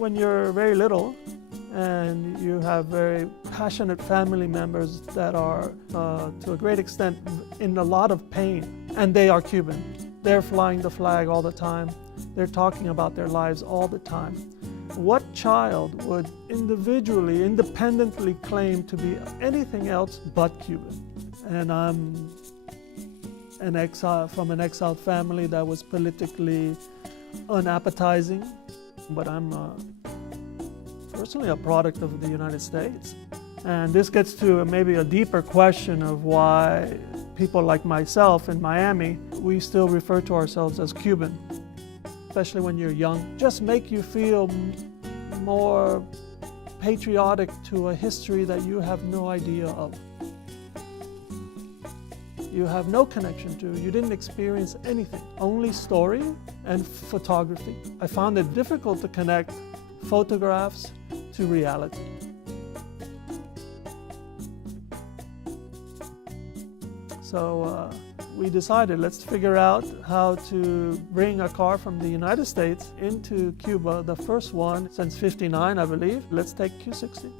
When you're very little and you have very passionate family members that are, to a great extent, in a lot of pain, and they are Cuban. They're flying the flag all the time. They're talking about their lives all the time. What child would individually, independently claim to be anything else but Cuban? And I'm from an exiled family that was politically unappetizing, but I'm personally a product of the United States. And this gets to maybe a deeper question of why people like myself in Miami, we still refer to ourselves as Cuban, especially when you're young. Just make you feel more patriotic to a history that you have no idea of. You have no connection to, you didn't experience anything, only story and photography. I found it difficult to connect photographs to reality. So we decided, let's figure out how to bring a car from the United States into Cuba, the first one since '59, I believe. Let's take Q60.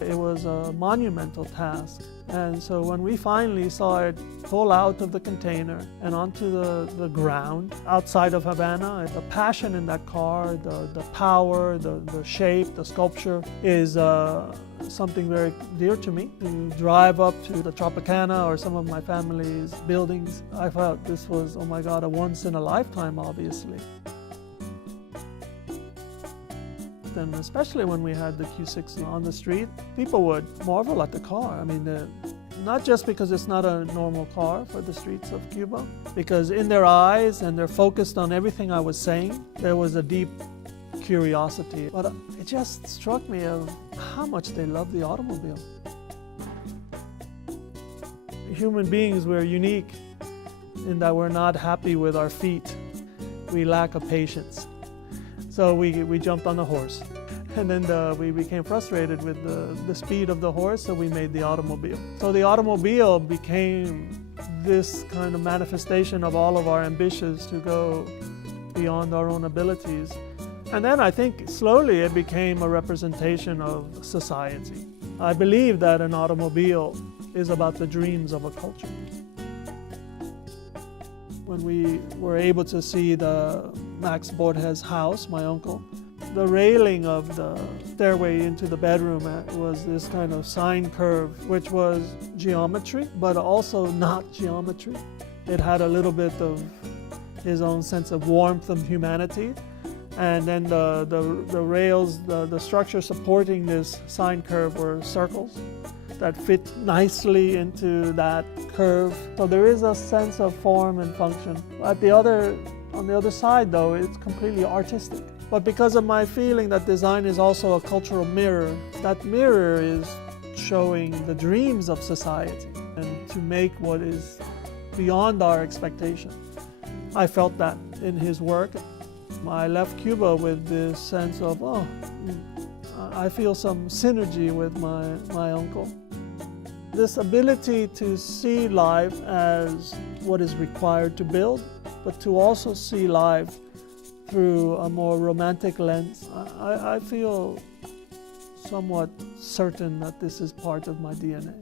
It was a monumental task. And so when we finally saw it pull out of the container and onto the ground outside of Havana, the passion in that car, the power, the shape, the sculpture is something very dear to me. To drive up to the Tropicana or some of my family's buildings, I felt this was, oh my God, a once in a lifetime, obviously. And especially when we had the Q60 on the street, people would marvel at the car. I mean, not just because it's not a normal car for the streets of Cuba, because in their eyes and they're focused on everything I was saying, there was a deep curiosity. But it just struck me of how much they love the automobile. Human beings, we're unique in that we're not happy with our feet. We lack of patience. So we jumped on the horse, and then we became frustrated with the speed of the horse, so we made the automobile. So the automobile became this kind of manifestation of all of our ambitions to go beyond our own abilities. And then I think slowly it became a representation of society. I believe that an automobile is about the dreams of a culture. When we were able to see the Max Borges' house, my uncle, the railing of the stairway into the bedroom was this kind of sine curve, which was geometry, but also not geometry. It had a little bit of his own sense of warmth and humanity. And then the rails, the structure supporting this sine curve were circles that fit nicely into that curve. So there is a sense of form and function. On the other side, though, it's completely artistic. But because of my feeling that design is also a cultural mirror, that mirror is showing the dreams of society and to make what is beyond our expectation. I felt that in his work. I left Cuba with this sense of, oh, I feel some synergy with my uncle. This ability to see life as what is required to build, but to also see life through a more romantic lens. I feel somewhat certain that this is part of my DNA.